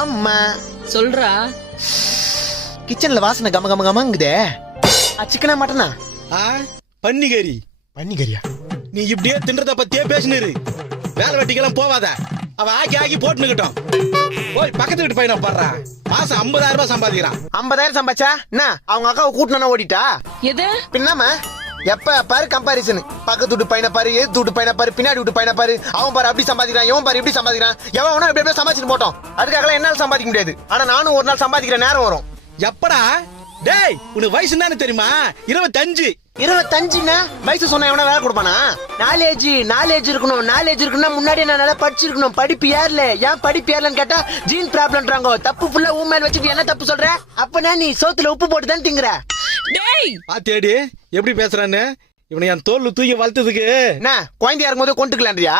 ஆமா சொல்றா. கிச்சன்ல வாசனை கம கம கமங்குதே. சிக்கனா மட்டனா? பன்னிகறி. பன்னிகறியா? நீ இப்படியே தின்றத பத்தியே பேசினிரு. வேலை வெட்டிக்கெல்லாம் போவாத. அவ ஆக்கி ஆக்கி போட்டுக்கிட்டோம். போய் பக்கத்து வீட்டு பையனை பாடுறா. மாசம் 50,000 ரூபாய் சம்பாதிக்கிறான். 50,000 சம்பாச்சா என்ன அவங்க அக்காவை கூட்டணும் ஓடிட்டா? எது பின்னாம எப்ப பாரு கம்பாரிசன். பக்கத்து வீட்டு பையனை பாரு, எதிர்த்து வீட்டு பையனை பாரு, பின்னாடி வீட்டு பையனை பாரு. அவன் பாரு அப்படி சம்பாதிக்கிறான், இவன் பாரு இப்படி சம்பாதிக்கிறான். எவன் எப்படி சம்பாதிச்சுட்டு போட்டோம். அதுக்காக என்னால சம்பாதிக்க முடியாது. ஆனா நானும் ஒரு நாள் சம்பாதிக்கிற நேரம் வரும். எப்படா? டேய் உனக்கு வயசு என்னன்னு தெரியுமா? 25. 25ன்னா வயசு சொன்னா எவனா வேலை கொடுப்பானா? நாலேஜ் இருக்கணும். நாலேஜ் இருக்குன்னா முன்னாடி நான் நல்லா படிச்சிருக்கணும். படிப்பு ஏறல. ஏன் படிப்பு ஏறலன்னு கேட்டா ஜீன் ப்ராப்ளம்ன்றாங்க. தப்பு ஃபுல்லா ஊமேன் வச்சுட்டு என்ன தப்பு சொல்ற? அப்பனா நீ சோத்துல உப்பு போட்டு தான் திங்குற. டேய் பாத்தேடி எப்படி பேசுறான்னு. இவனை என் தோல்ல தூக்கி வளர்த்ததுக்கு என்ன குழந்தையா இருக்கும்போது கொண்டுக்கலான்றியா?